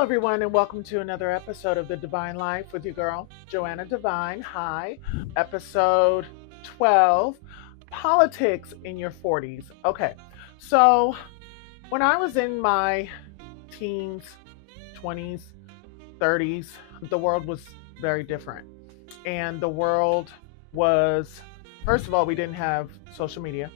Hello, everyone, and welcome to another episode of The Divine Life with your girl, Joanna Devine. Hi. Episode 12, Politics in Your 40s. Okay, so when I was in my teens, 20s, 30s, the world was very different. And the world was, first of all, we didn't have social media.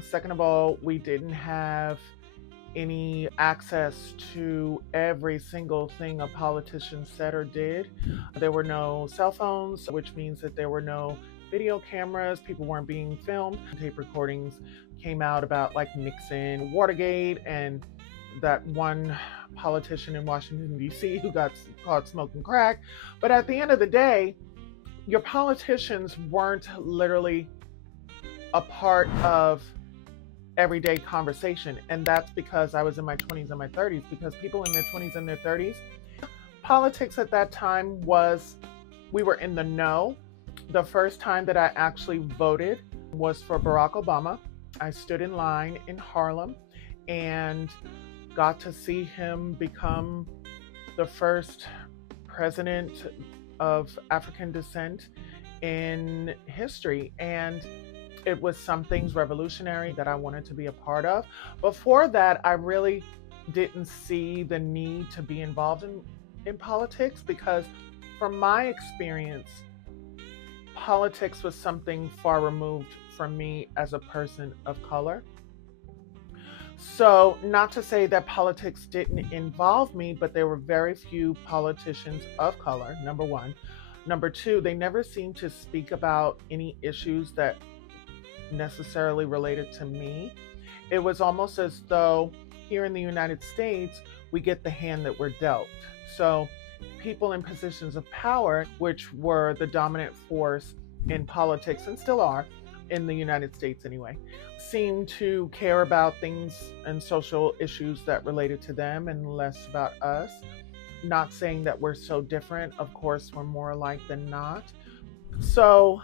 Second of all, we didn't have any access to every single thing a politician said or did. There were no cell phones, which means that there were no video cameras. People weren't being filmed. Tape recordings came out about like Nixon, Watergate, and that one politician in Washington, D.C. who got caught smoking crack. But at the end of the day, your politicians weren't literally a part of everyday conversation. And that's because I was in my 20s and my 30s, because people in their 20s and their 30s, politics at that time was, we were in the know. The first time that I actually voted was for Barack Obama. I stood in line in Harlem and got to see him become the first president of African descent in history. And it was something revolutionary that I wanted to be a part of. Before that, I really didn't see the need to be involved in politics, because from my experience, politics was something far removed from me as a person of color. So, not to say that politics didn't involve me, but there were very few politicians of color, number one. Number two, they never seemed to speak about any issues that necessarily related to me. It was almost as though here in the United States, we get the hand that we're dealt. So people in positions of power, which were the dominant force in politics and still are in the United States anyway, seem to care about things and social issues that related to them and less about us. Not saying that we're so different. Of course, we're more alike than not. So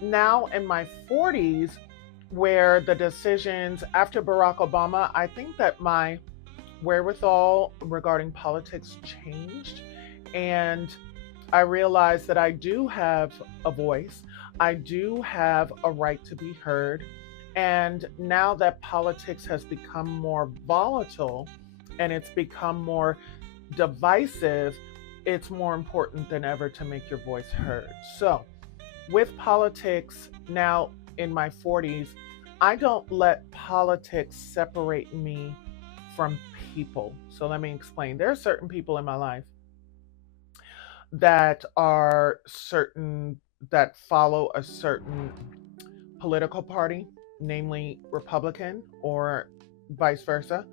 now in my 40s, where the decisions after Barack Obama, I think that my wherewithal regarding politics changed. And I realized that I do have a voice. I do have a right to be heard. And now that politics has become more volatile and it's become more divisive, it's more important than ever to make your voice heard. So, with politics now in my 40s, I don't let politics separate me from people. So let me explain. There are certain people in my life that follow a certain political party, namely Republican or vice versa,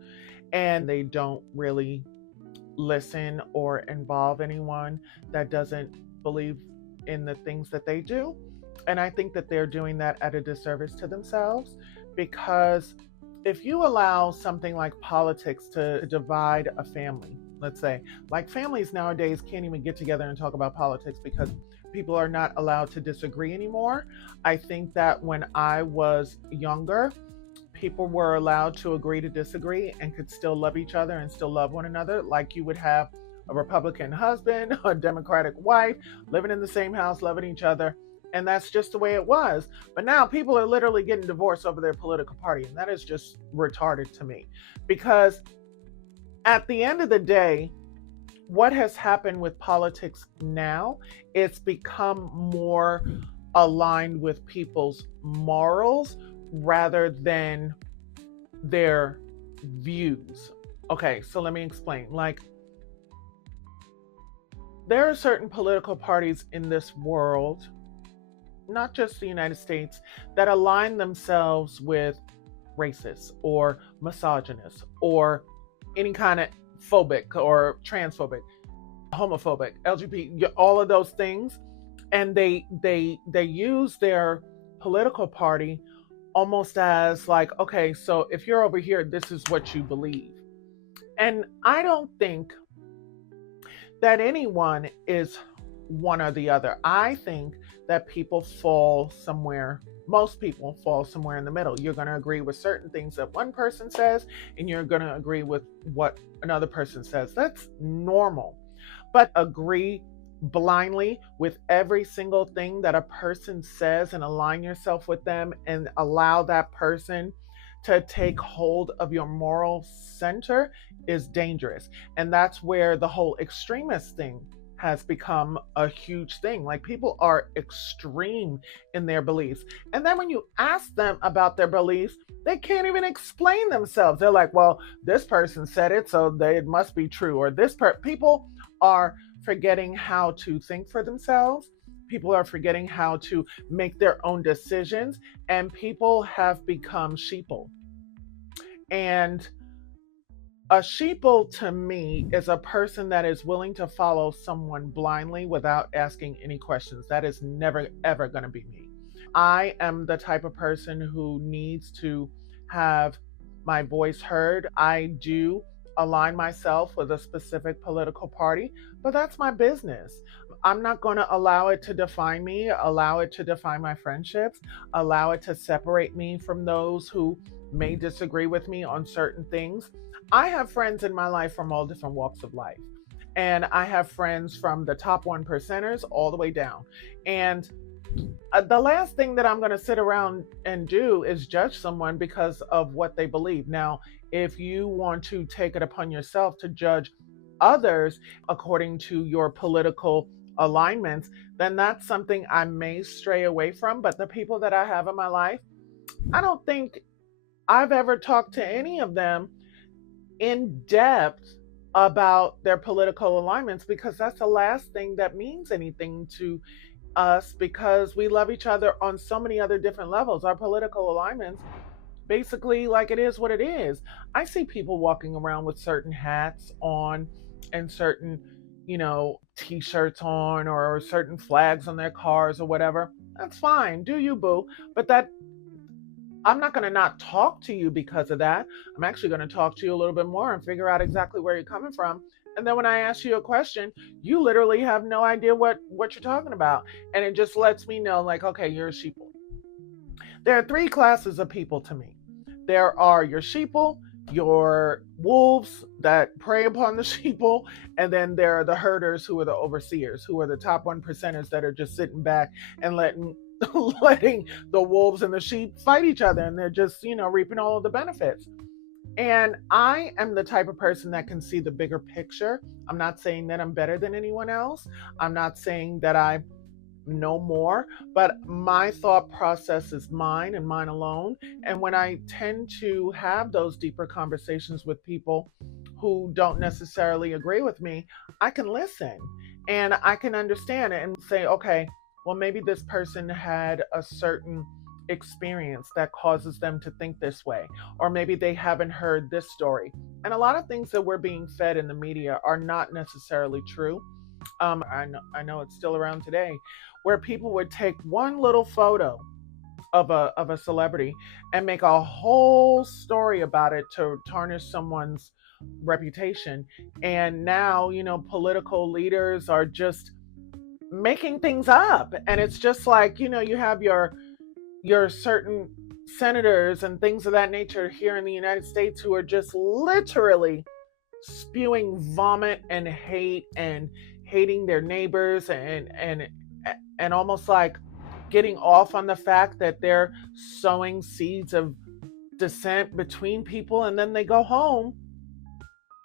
and they don't really listen or involve anyone that doesn't believe in the things that they do. And I think that they're doing that at a disservice to themselves, because if you allow something like politics to divide a family, let's say, like families nowadays can't even get together and talk about politics because people are not allowed to disagree anymore. I think that when I was younger, people were allowed to agree to disagree and could still love each other and still love one another. Like you would have a Republican husband, a Democratic wife, living in the same house, loving each other. And that's just the way it was. But now people are literally getting divorced over their political party. And that is just retarded to me. Because at the end of the day, what has happened with politics now, it's become more aligned with people's morals rather than their views. Okay, so let me explain. Like, there are certain political parties in this world, not just the United States, that align themselves with racists or misogynists or any kind of phobic or transphobic, homophobic, LGBT, all of those things. And they use their political party almost as like, okay, so if you're over here, this is what you believe. And I don't think that anyone is one or the other. I think that people fall somewhere. Most people fall somewhere in the middle. You're going to agree with certain things that one person says, and you're going to agree with what another person says. That's normal. But agree blindly with every single thing that a person says and align yourself with them and allow that person to take hold of your moral center is dangerous. And that's where the whole extremist thing has become a huge thing. Like, people are extreme in their beliefs. And then when you ask them about their beliefs, they can't even explain themselves. They're like, well, this person said it, so it must be true. Or people are forgetting how to think for themselves. People are forgetting how to make their own decisions, and people have become sheeple. And a sheeple to me is a person that is willing to follow someone blindly without asking any questions. That is never, ever going to be me. I am the type of person who needs to have my voice heard. I do align myself with a specific political party, but that's my business. I'm not going to allow it to define me, allow it to define my friendships, allow it to separate me from those who may disagree with me on certain things. I have friends in my life from all different walks of life. And I have friends from the top 1%ers all the way down. And the last thing that I'm going to sit around and do is judge someone because of what they believe. Now, if you want to take it upon yourself to judge others according to your political alignments, then that's something I may stray away from. But the people that I have in my life, I don't think I've ever talked to any of them in depth about their political alignments, because that's the last thing that means anything to us, because we love each other on so many other different levels. Our political alignments, basically, like, it is what it is. I see people walking around with certain hats on and certain, t-shirts on, or certain flags on their cars or whatever. That's fine. Do you, boo? But that I'm not going to not talk to you because of that. I'm actually going to talk to you a little bit more and figure out exactly where you're coming from. And then when I ask you a question, you literally have no idea what you're talking about. And it just lets me know, like, okay, you're a sheeple. There are three classes of people to me. There are your sheeple, your wolves that prey upon the sheeple, and then there are the herders, who are the overseers, who are the top 1%ers that are just sitting back and letting the wolves and the sheep fight each other, and they're just, reaping all of the benefits. And I am the type of person that can see the bigger picture. I'm not saying that I'm better than anyone else. I'm not saying that I know more, but my thought process is mine and mine alone. And when I tend to have those deeper conversations with people who don't necessarily agree with me, I can listen and I can understand it and say, okay, well, maybe this person had a certain experience that causes them to think this way, or maybe they haven't heard this story. And a lot of things that we're being fed in the media are not necessarily true. I know it's still around today, where people would take one little photo of a celebrity and make a whole story about it to tarnish someone's reputation. And now, political leaders are just making things up, and it's just like, you have your certain senators and things of that nature here in the United States who are just literally spewing vomit and hate and hating their neighbors, and almost like getting off on the fact that they're sowing seeds of dissent between people, and then they go home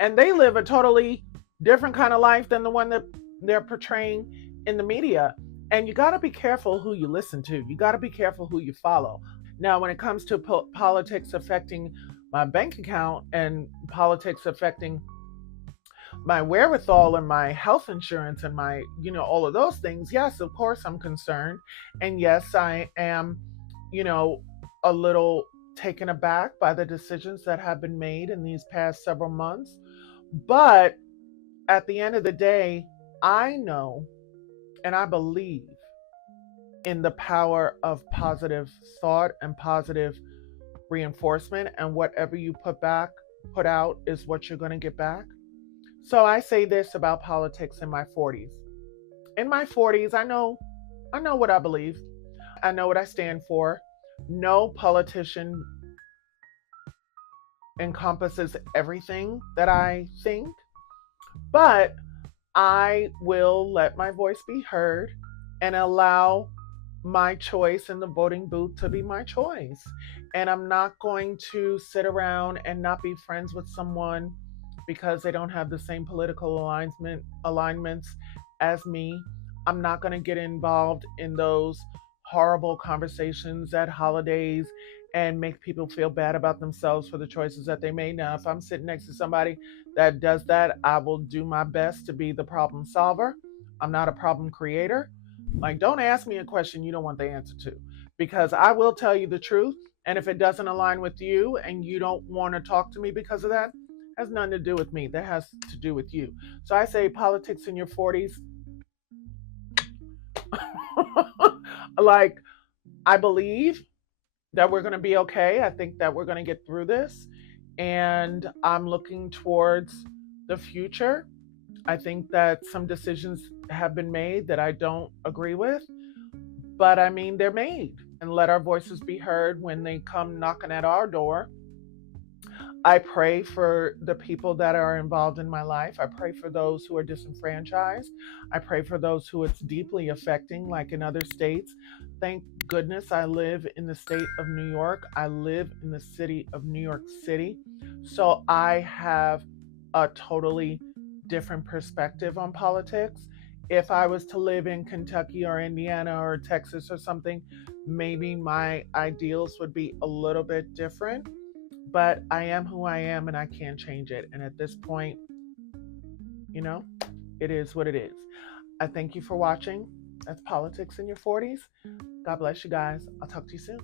and they live a totally different kind of life than the one that they're portraying in the media. And you got to be careful who you listen to. You got to be careful who you follow. Now, when it comes to politics affecting my bank account and politics affecting my wherewithal and my health insurance and my, all of those things, yes, of course I'm concerned. And yes, I am, a little taken aback by the decisions that have been made in these past several months. But at the end of the day, I know and I believe in the power of positive thought and positive reinforcement, and whatever you put out is what you're going to get back. So I say this about politics in my 40s. In my 40s, I know I know what I believe. I know what I stand for. No politician encompasses everything that I think, but I will let my voice be heard and allow my choice in the voting booth to be my choice. And I'm not going to sit around and not be friends with someone because they don't have the same political alignments as me. I'm not going to get involved in those horrible conversations at holidays and make people feel bad about themselves for the choices that they made. Now, if I'm sitting next to somebody that does that, I will do my best to be the problem solver. I'm not a problem creator. Like, don't ask me a question you don't want the answer to, because I will tell you the truth. And if it doesn't align with you and you don't want to talk to me because of that, it has nothing to do with me. That has to do with you. So I say politics in your 40s. Like, I believe that we're going to be okay. I think that we're going to get through this. And I'm looking towards the future. I think that some decisions have been made that I don't agree with, but I mean, they're made. And let our voices be heard when they come knocking at our door. I pray for the people that are involved in my life. I pray for those who are disenfranchised. I pray for those who it's deeply affecting, like in other states. Thank goodness I live in the state of New York. I live in the city of New York City. So I have a totally different perspective on politics. If I was to live in Kentucky or Indiana or Texas or something, maybe my ideals would be a little bit different. But I am who I am and I can't change it. And at this point, you know, it is what it is. I thank you for watching. That's Politics in Your 40s. God bless you guys. I'll talk to you soon.